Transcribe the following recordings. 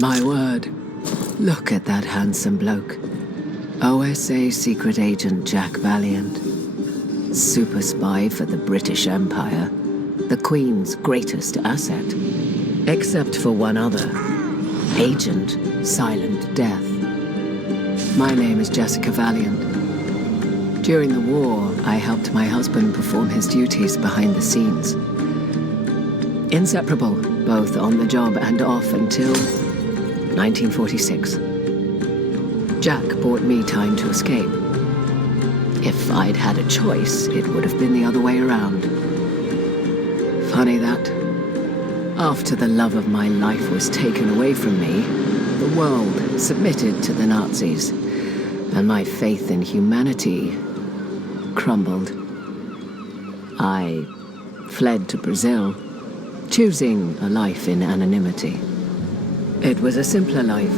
My word. Look at that handsome bloke. OSA secret agent Jack Valiant. Super spy for the British Empire. The Queen's greatest asset. Except for one other. Agent Silent Death. My name is Jessica Valiant. During the war, I helped my husband perform his duties behind the scenes. Inseparable, both on the job and off until 1946. Jack bought me time to escape. If I'd had a choice, it would have been the other way around. Funny that. After the love of my life was taken away from me, the world submitted to the Nazis, and my faith in humanity crumbled. I fled to Brazil, choosing a life in anonymity. It was a simpler life.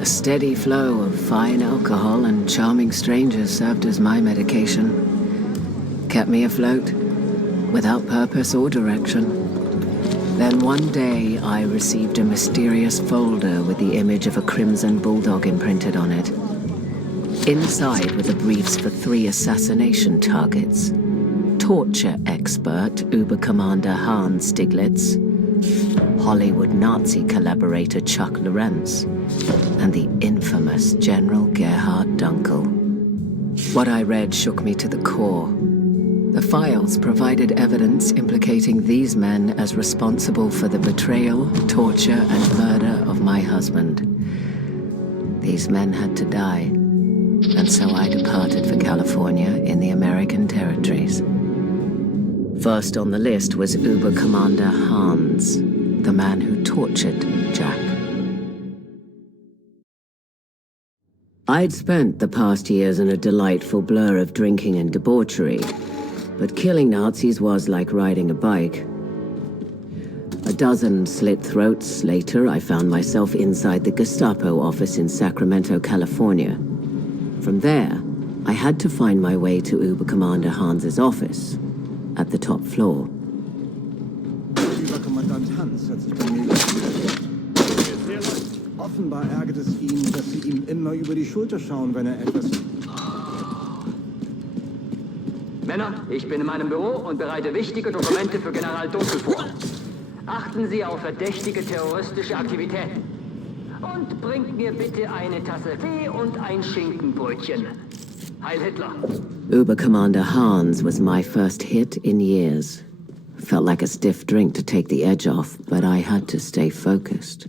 A steady flow of fine alcohol and charming strangers served as my medication. Kept me afloat, without purpose or direction. Then one day, I received a mysterious folder with the image of a crimson bulldog imprinted on it. Inside were the briefs for 3 assassination targets. Torture expert Uber-Commander Hans Stiglitz, Hollywood Nazi collaborator Chuck Lorentz, and the infamous General Gerhard Dunkel. What I read shook me to the core. The files provided evidence implicating these men as responsible for the betrayal, torture, and murder of my husband. These men had to die, and so I departed for California in the American territories. First on the list was Uber-Commander Hans, the man who tortured Jack. I'd spent the past years in a delightful blur of drinking and debauchery, but killing Nazis was like riding a bike. A dozen slit throats later, I found myself inside the Gestapo office in Sacramento, California. From there, I had to find my way to Uber-Commander Hans's office, at the top floor. Überkommandant Hans hat sich bei mir gemeldet. Offenbar ärgert es ihn, dass Sie ihm immer über die Schulter schauen, wenn er etwas... Männer, ich bin in meinem Büro und bereite wichtige Dokumente für General Dunkel vor. Achten Sie auf verdächtige terroristische Aktivitäten. Und bringt mir bitte eine Tasse Tee und ein Schinkenbrötchen. Heil Hitler. Uber-Commander Hans was my first hit in years. Felt like a stiff drink to take the edge off, but I had to stay focused.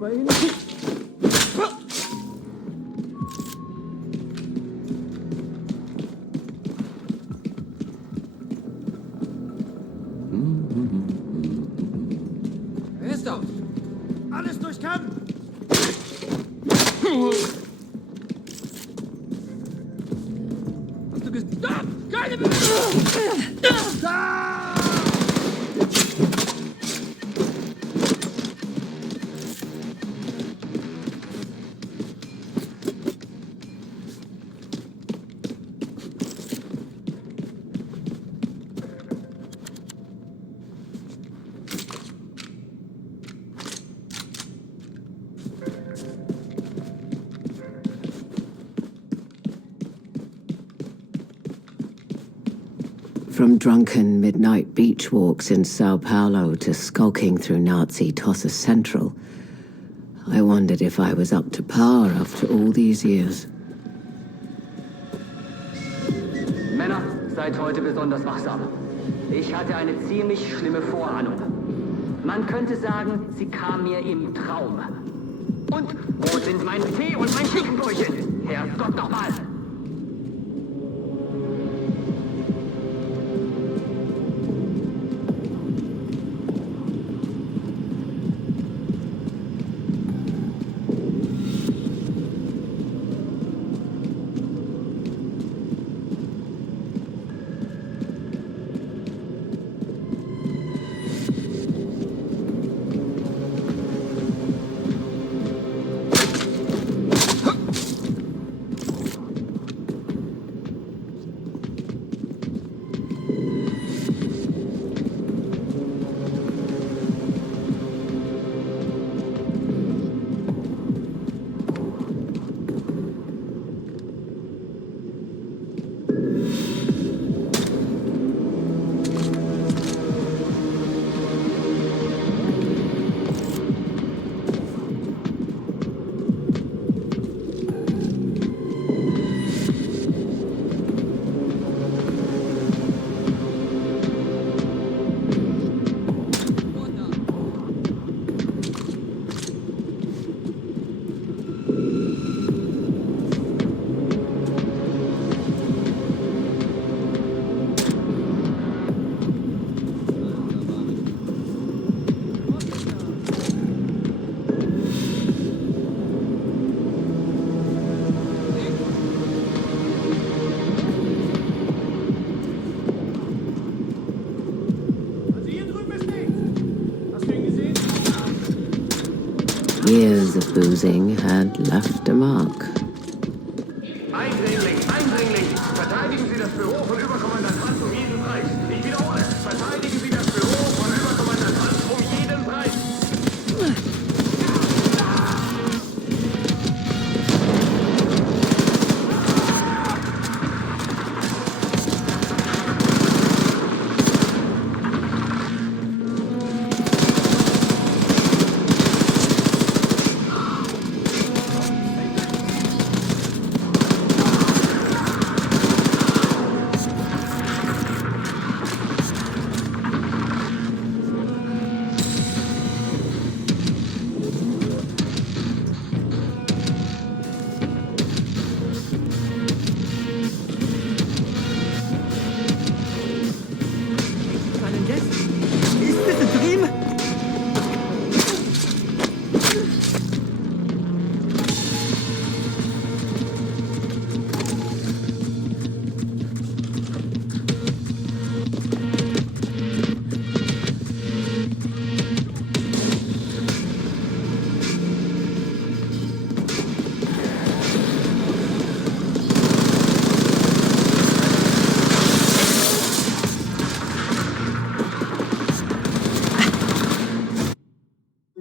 bei Ihnen? Wer ist dort? Alles durchkämmt! Hast du gesagt? Ah, keine Bewegung! From drunken midnight beach walks in Sao Paulo to skulking through Nazi Tossa Central, I wondered if I was up to par after all these years. Männer, seid heute besonders wachsam. Ich hatte eine ziemlich schlimme Vorahnung. Man könnte sagen, sie kam mir im Traum. Und wo sind mein Tee und mein Schinkenbrötchen? Herrgott nochmal! Years of boozing had left a mark. Eindringling, Eindringling! Verteidigen Sie das Büro von Überkommandant Hans um jeden Preis. Ich wiederhole, verteidigen Sie das Büro von Überkommandant Hans um jeden Preis.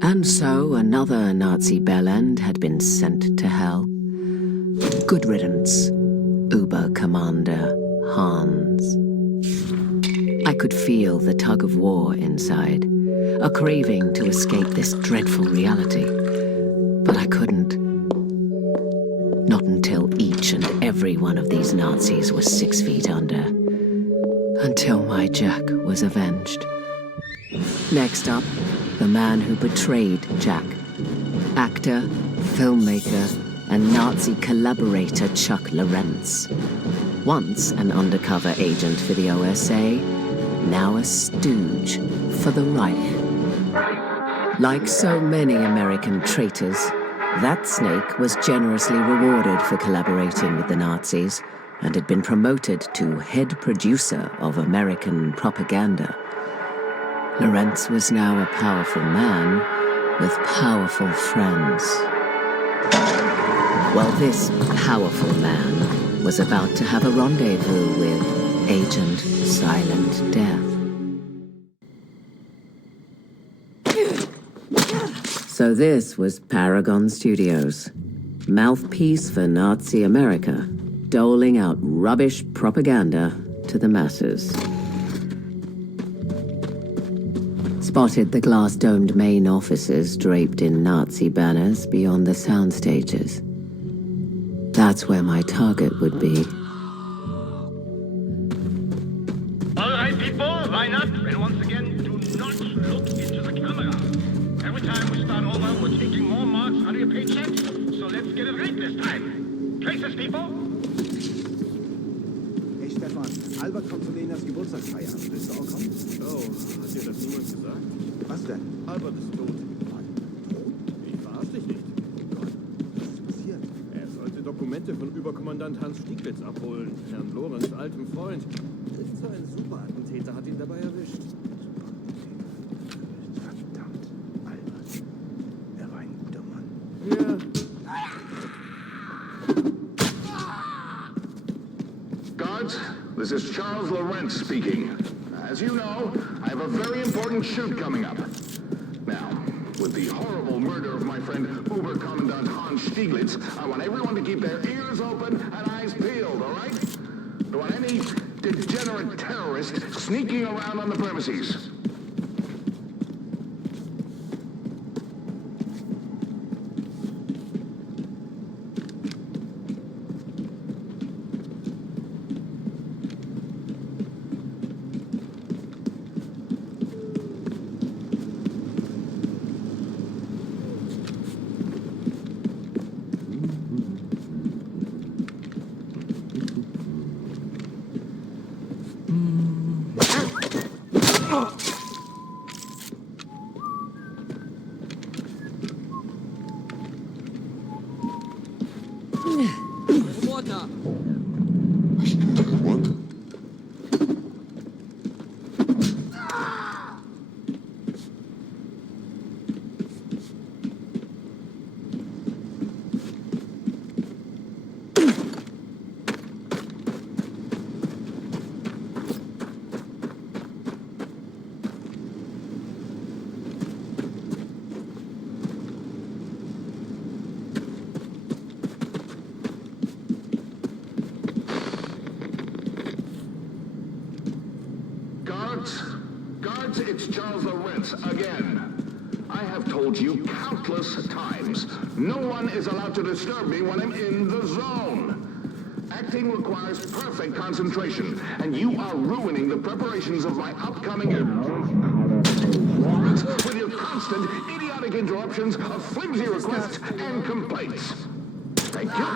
And so another Nazi bellend had been sent to hell. Good riddance, Uber Commander Hans. I could feel the tug of war inside, a craving to escape this dreadful reality. But I couldn't. Not until each and every one of these Nazis was 6 feet under. Until my Jack was avenged. Next up, the man who betrayed Jack. actor, filmmaker, and Nazi collaborator Chuck Lorentz. Once an undercover agent for the OSA, now a stooge for the Reich. Like so many American traitors, that snake was generously rewarded for collaborating with the Nazis and had been promoted to head producer of American propaganda. Lorentz was now a powerful man with powerful friends. Well, this powerful man was about to have a rendezvous with Agent Silent Death. So this was Paragon Studios, mouthpiece for Nazi America, doling out rubbish propaganda to the masses. Spotted the glass-domed main offices draped in Nazi banners beyond the sound stages. That's where my target would be. All right, people, line up, and once again, do not look into the camera. Every time we start over, we're taking more marks out of your paychecks, so let's get it right this time. Traces, people. Hey Stefan, Albert kommt zu denen das Geburtstagsfeier. Willst du auch kommen? Oh, hat dir das niemand gesagt? Was denn? Albert ist tot. Ich verarsch dich nicht. Was ist passiert? Er sollte Dokumente von Überkommandant Hans Stieglitz abholen, Herrn Lorenz altem Freund. So ein Superattentäter hat ihn dabei erwischt. Verdammt, Albert. Er war ein guter Mann. Ja. Guards, this is Charles Lorentz speaking. As you know, I have a very important shoot coming up. Now, with the horrible murder of my friend Oberkommandant Hans Stieglitz, I want everyone to keep their ears open and eyes peeled, all right? I don't want any degenerate terrorist sneaking around on the premises. Water. Guards, it's Charles Lorentz again. I have told you countless times, no one is allowed to disturb me when I'm in the zone. Acting requires perfect concentration, and you are ruining the preparations of my upcoming performance with your constant, idiotic interruptions of flimsy requests and complaints. Thank you.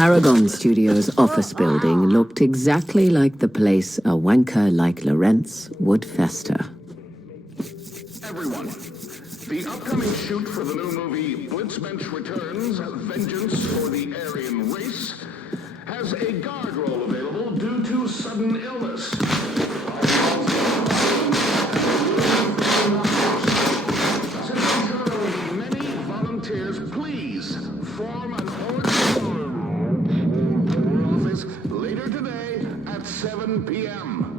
Paragon Studios' office building looked exactly like the place a wanker like Lawrence would fester. Everyone, the upcoming shoot for the new movie Blitzmensch Returns, Vengeance for the Aryan Race, has a guard role available due to sudden illness. Since many volunteers, please form an office later today at 7 p.m.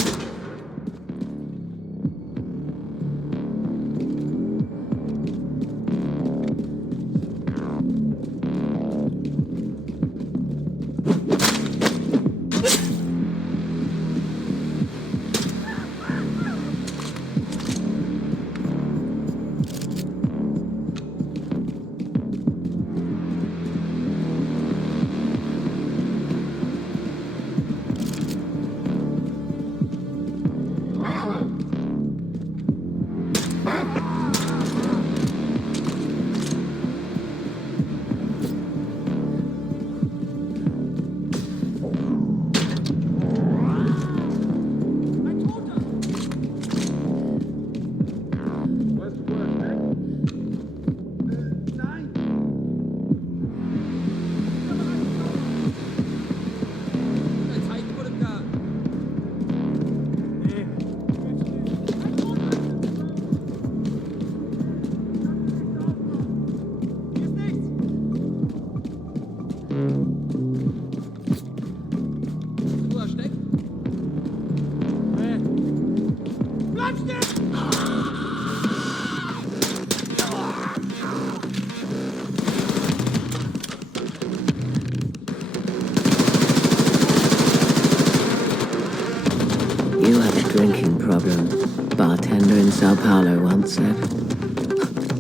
You have a drinking problem, bartender in Sao Paulo once said.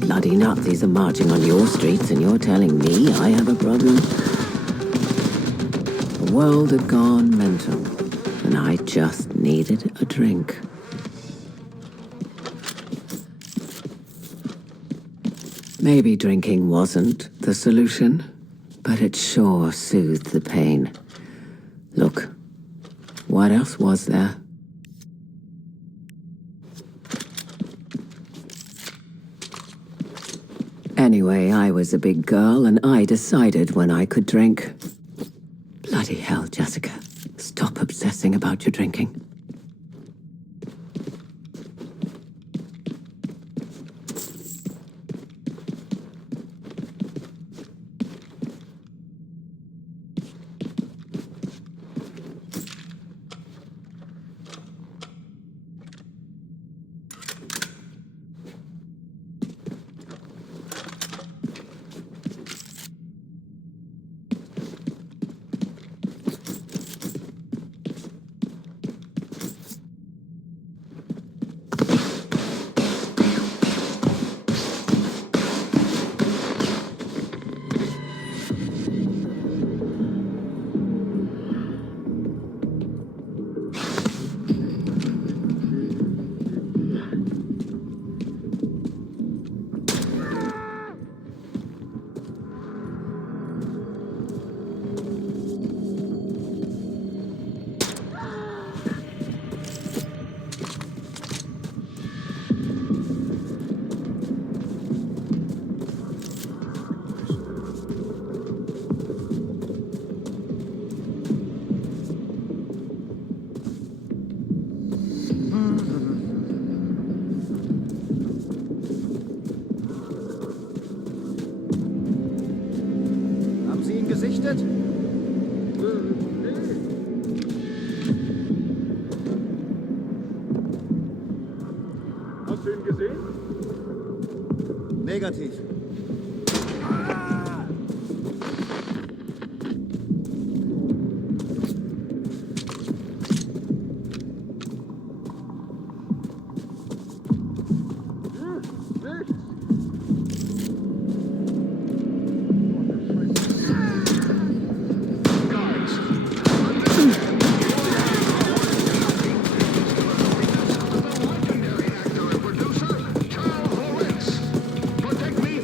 Bloody Nazis are marching on your streets and you're telling me I have a problem? The world had gone mental, and I just needed a drink. Maybe drinking wasn't the solution, but it sure soothed the pain. Look, what else was there? Anyway, I was a big girl, and I decided when I could drink. Bloody hell, Jessica. Stop obsessing about your drinking. Gesichtet? Hast du ihn gesehen? Negativ. Protect me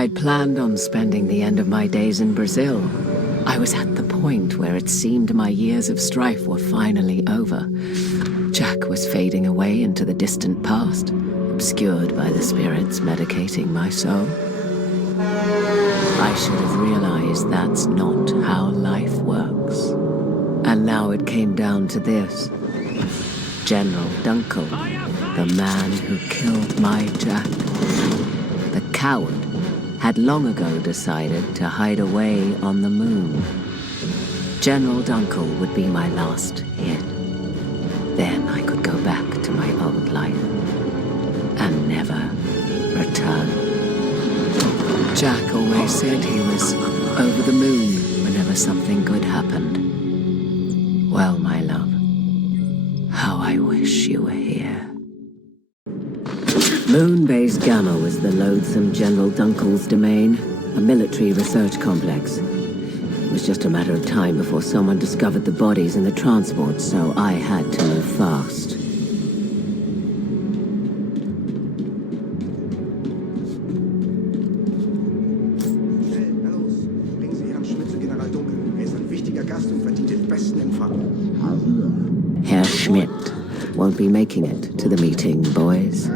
I'd planned on spending the end of my days in Brazil. I was at the point where it seemed my years of strife were finally over. Jack was fading away into the distant past, obscured by the spirits medicating my soul. I should have realized that's not how life works. And now it came down to this. General Dunkel, the man who killed my Jack. The coward had long ago decided to hide away on the moon. General Dunkel would be my last hit. Then I could go back to my old life and never return. Jack always said he was over the moon whenever something good happened. Well, my love, how I wish you were here. Moonbase Gamma was the loathsome General Dunkel's domain, a military research complex. It was just a matter of time before someone discovered the bodies in the transport, so I had to move fast. Schnell, na los. Bringen Sie Herrn Schmidt zu General Dunkel. Er ist ein wichtiger Gast und verdient den besten Empfang. Herr Schmidt won't be making it to the meeting, boys.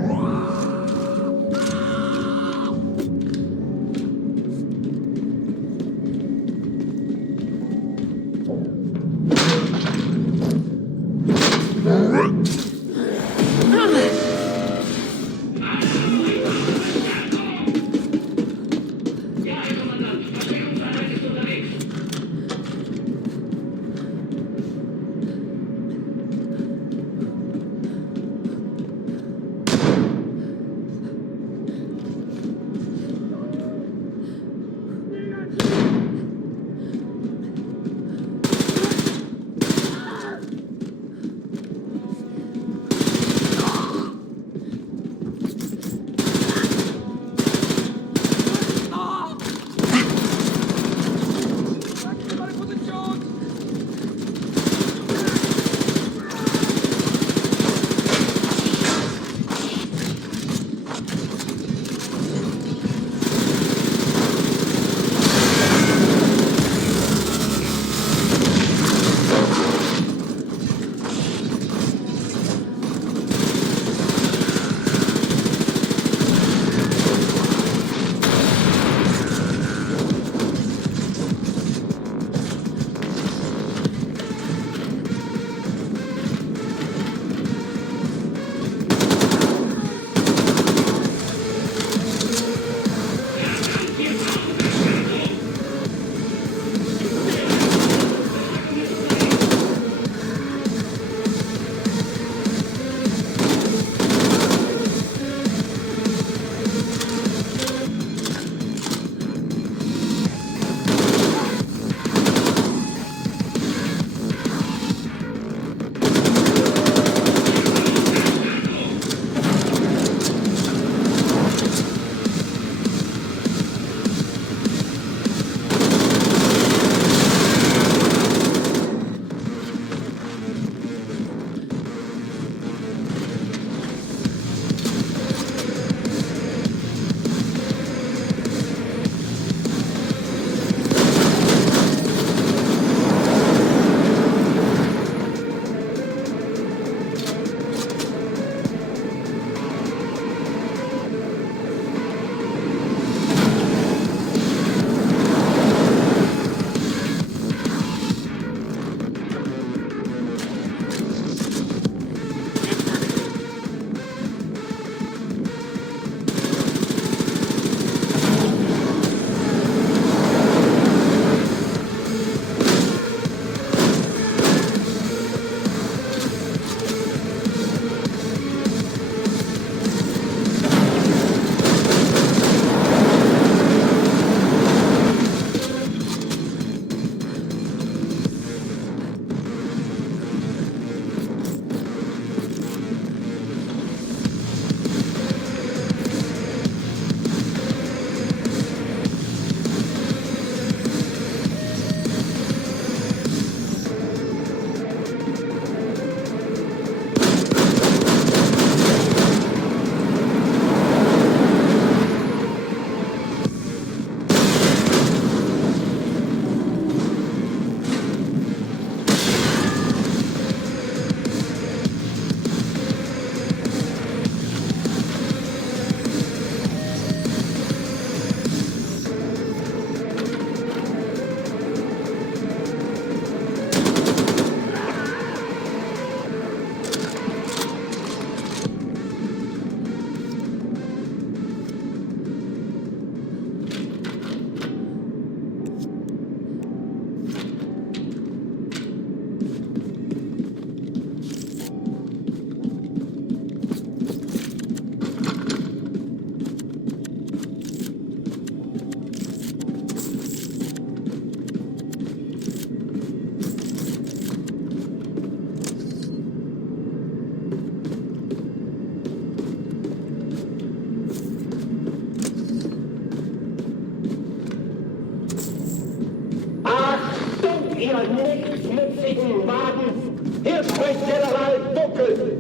ihr nichtsnützigen Waden! Hier spricht General Dunkel!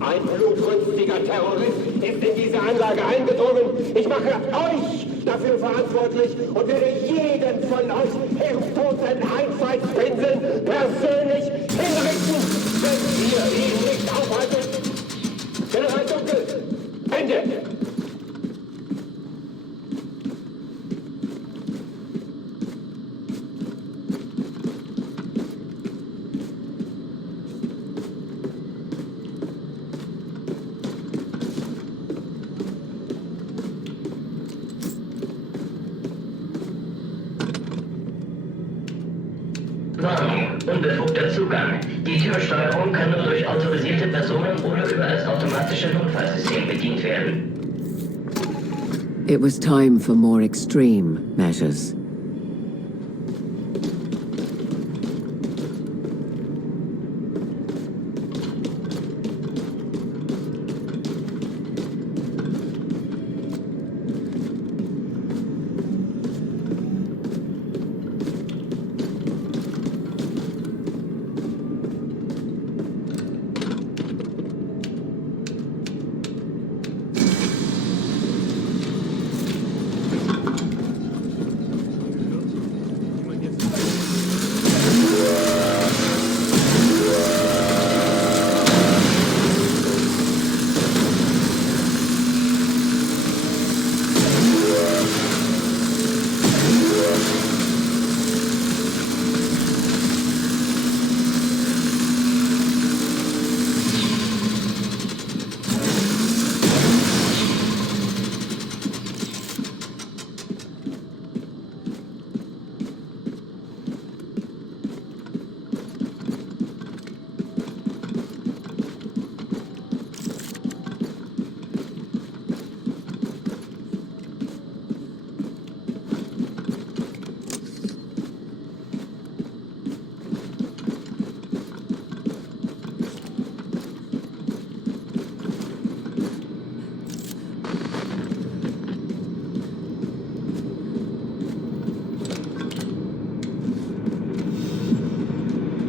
Ein blutrünstiger Terrorist ist in diese Anlage eingedrungen. Ich mache euch dafür verantwortlich und werde jeden von euch hirntoten Einfallspinseln persönlich hinrichten, wenn ihr ihn nicht aufhaltet. General Dunkel, Ende! Warnung, unbefugter Zugang. Die Türsteuerung kann nur durch autorisierte Personen oder über das automatische Notfallsystem bedient werden. It was time for more extreme measures.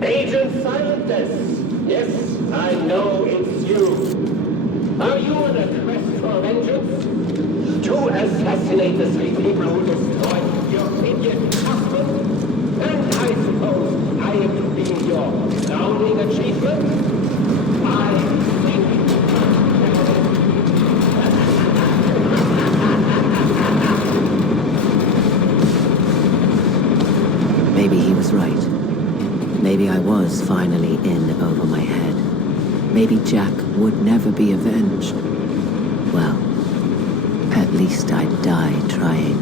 Agent Silentness! Yes, I know it's you. Are you on a quest for vengeance? To assassinate the three people who destroyed your Indian husband? And I suppose I am to be your crowning achievement? I think... Maybe he was right. Maybe I was finally in over my head. Maybe Jack would never be avenged. Well, at least I'd die trying.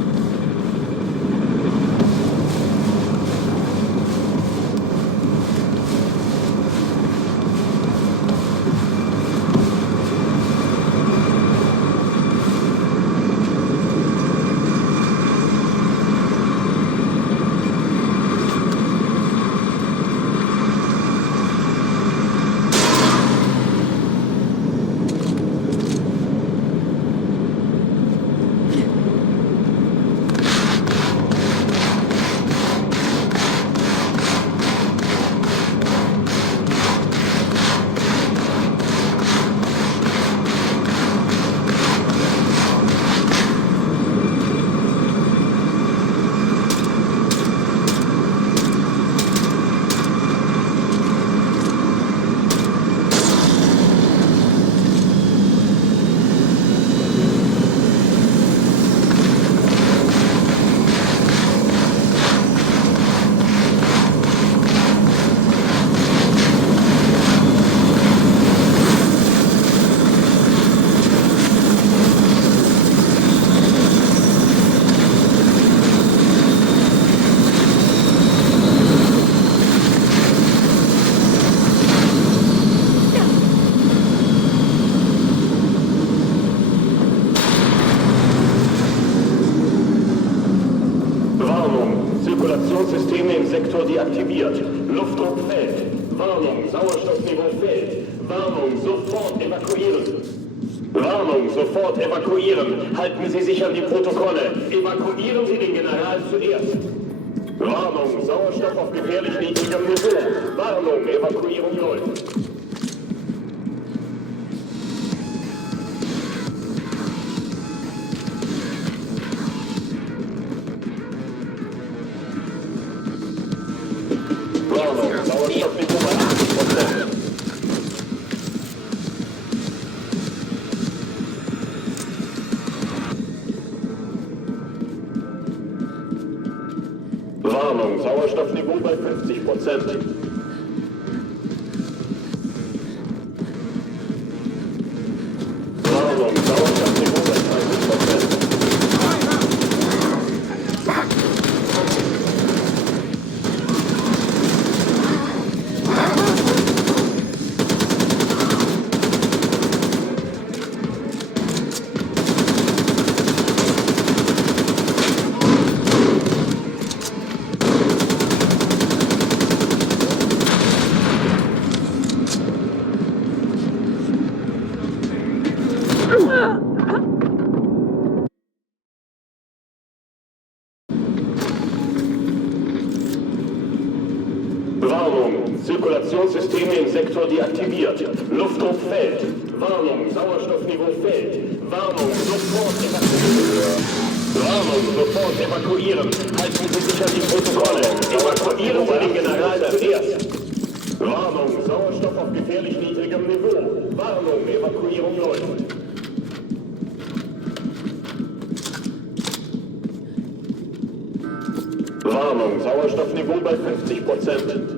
Zirkulationssysteme im Sektor deaktiviert. Luftdruck fällt. Warnung, Sauerstoffniveau fällt. Warnung, sofort evakuieren. Warnung, sofort evakuieren. Halten Sie sich an die Protokolle. Evakuieren Sie den General zuerst. Warnung, Sauerstoff auf gefährlich niedrigem Niveau. Warnung, Evakuierung läuft. Warnung, Sauerstoffniveau bei 80%. Warnung, Sauerstoffniveau bei 50%. Warnung, Sauerstoffniveau bei 30%. Warnung, Zirkulationssysteme im Sektor deaktiviert. Luftdruck fällt. Warnung, Sauerstoffniveau fällt. Warnung, sofort evakuieren. Warnung, sofort evakuieren. Halten Sie sich an die Protokolle. Evakuieren Sie den General das erst. Warnung, Sauerstoff auf gefährlich niedrigem Niveau. Warnung, Evakuierung läuft. Warnung, Sauerstoffniveau bei 50%.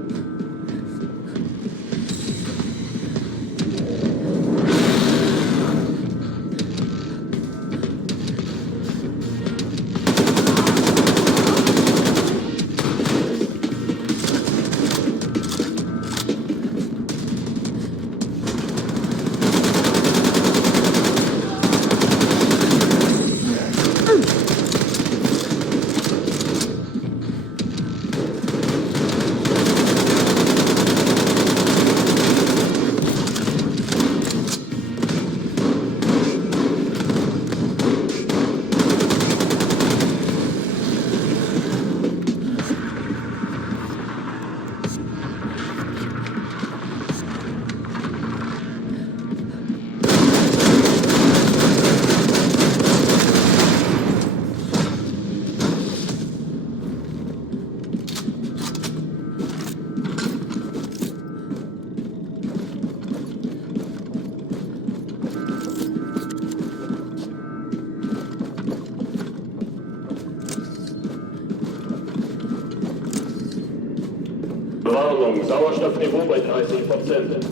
Warnung, Sauerstoffniveau bei 30%.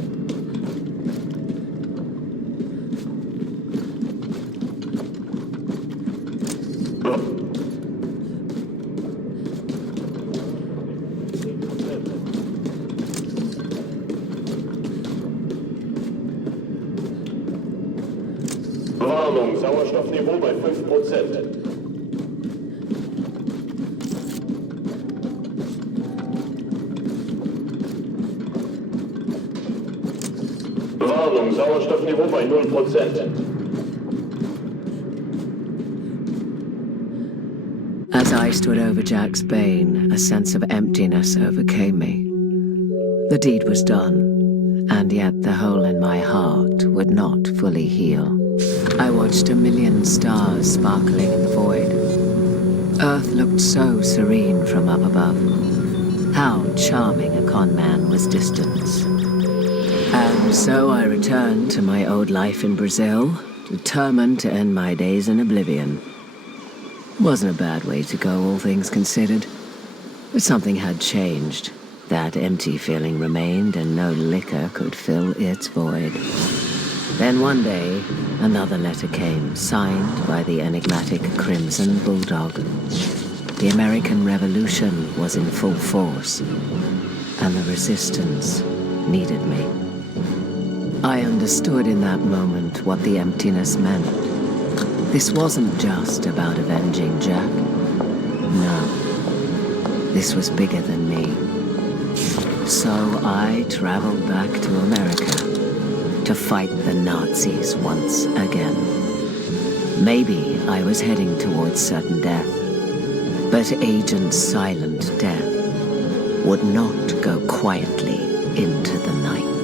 Warnung, Sauerstoffniveau bei 5%. Warnung, Sauerstoffniveau bei 0%. As I stood over Jack's bane, a sense of emptiness overcame me. The deed was done, and yet the hole in my heart would not fully heal. I watched a million stars sparkling in the void. Earth looked so serene from up above. How charming a con man was distance. And so I returned to my old life in Brazil, determined to end my days in oblivion. Wasn't a bad way to go, all things considered. But something had changed. That empty feeling remained, and no liquor could fill its void. Then one day, another letter came, signed by the enigmatic Crimson Bulldog. The American Revolution was in full force, and the resistance needed me. I understood in that moment what the emptiness meant. This wasn't just about avenging Jack. No, this was bigger than me. So I traveled back to America to fight the Nazis once again. Maybe I was heading towards certain death, but But Agent Silent Death would not go quietly into the night.